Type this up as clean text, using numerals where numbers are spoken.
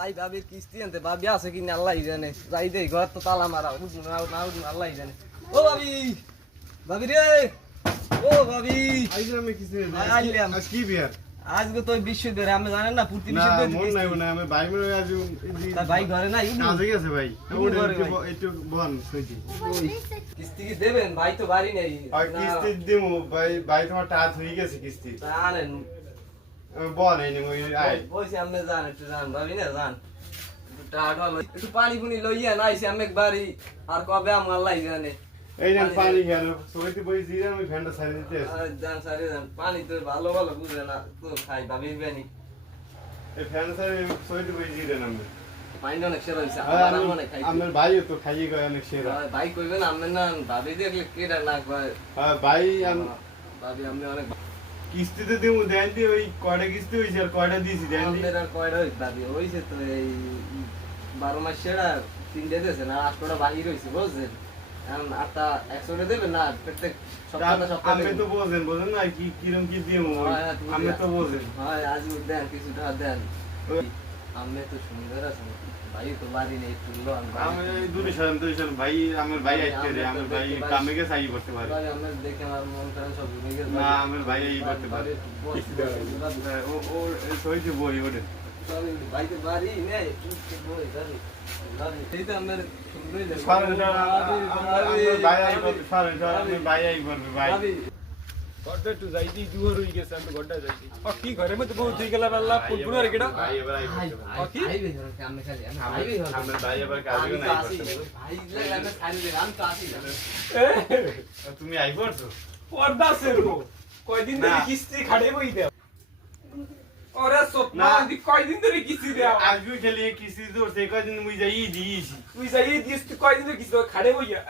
ভাই ভাবির কিস্তি আনতে ভাবি আছে কিনা আল্লাহ জানে যাই দেই ঘর তো তালা মারা উঠবো না আল্লাহ জানে ও ভাবি ভাবি রে ও ভাবি আইজ আমি কিছু আইলাম আজ কি বিয়ার আজকে তো বিশ্ববিদ্যালয় আমি জানেন না প্রতি না মন নাই বিশ্ববিদ্যালয় না আমি ভাই মনে আজ তার ভাই ঘরে নাই কাজে গেছে ভাই ঘরে ভাই। একটু বন কইছি কিস্তি কি দেবেন ভাই তো বাড়ি নেই আর কিস্তি দিমু ভাই ভাই তোমার টাচ হয়ে গেছে কিস্তি জানেন বল এই নি মই আই বলছি আপনি জান একটু জান ভাবি না জান একটু পানি পুনি লইয়া না আইসি আমি একবারই আর কবে আমার আল্লাহ জানে এই নেন পানি খেল সবাইতে বই জিরে আমি ফ্যানটা ছাড়ি দিতে জান সারে জান পানি তো ভালো ভালো বুঝে না তো খাই ভাবি বেনি এই ফ্যান ছাড়ি সবাইতে বই জিরে নাম পানি অনেক সেরা হইছে আমার মনে খাই আমার ভাই তো খাইয়ে গয় অনেক সেরা ভাই কইবেন আপনি না ভাবি দেখলে কেডা না কয় হ্যাঁ ভাই ভাবি আপনি অনেক কিস্তিতে দিমু দেন দি ওই কয়টা কিস্তি হইছে আর কয়টা দিছি দেন দি আপনার আর কয়টা হইছে ভাবি হইছে তো এই 12 মাস সেরা 3 দিয়েছে না 8টা বাহির হইছে বুঝছেন এখন 8টা 100 দেবেন না প্রত্যেক সপ্তাহে আমি তো বোঝেন না কি কিরম কি দিমু আমি তো বোঝেন হয় আজ দেন কিছু টাকা দেন আমি তো সুন্দর আছেন ভাই তো বাড়ি নেই তুললো আমি দূরে সরম ভাই আমার ভাই আইতে রে আমার ভাই কামে গেছে আই করতে পারে আমি দেখে আমার মন টান সব ভেঙে গেছে না আমার ভাই আই করতে পারে ও সইছে বই ওরে ভাই তো বাড়ি নেই বই জানি এই তো আমার গড়টা একটু যাইতি দুয়ার হয়ে গেছে আমি গড়টা যাইতি কি ঘরের মধ্যে বহুত হয়ে গেল আল্লাহ ফুটবুন আর কেডা কি ভাই ভাই আমি খালি ভাই ভাই আমার ভাই আবার কাজে নাই ভাই লাগা খালি আমি তো আসি তুমি আই পড়ছো পর্দা সেরো কয়দিন ধরে কিস্তি খাড়ে বই দাও ওরে সপনা দি কয়দিন ধরে কিস্তি দাও আজকে খেলি কিস্তি দূর থেকে কয়দিন মুই যাই দিয়েছি তুই যাই দিস তুই কয়দিন ধরে কিস্তি খাড়ে বইয়া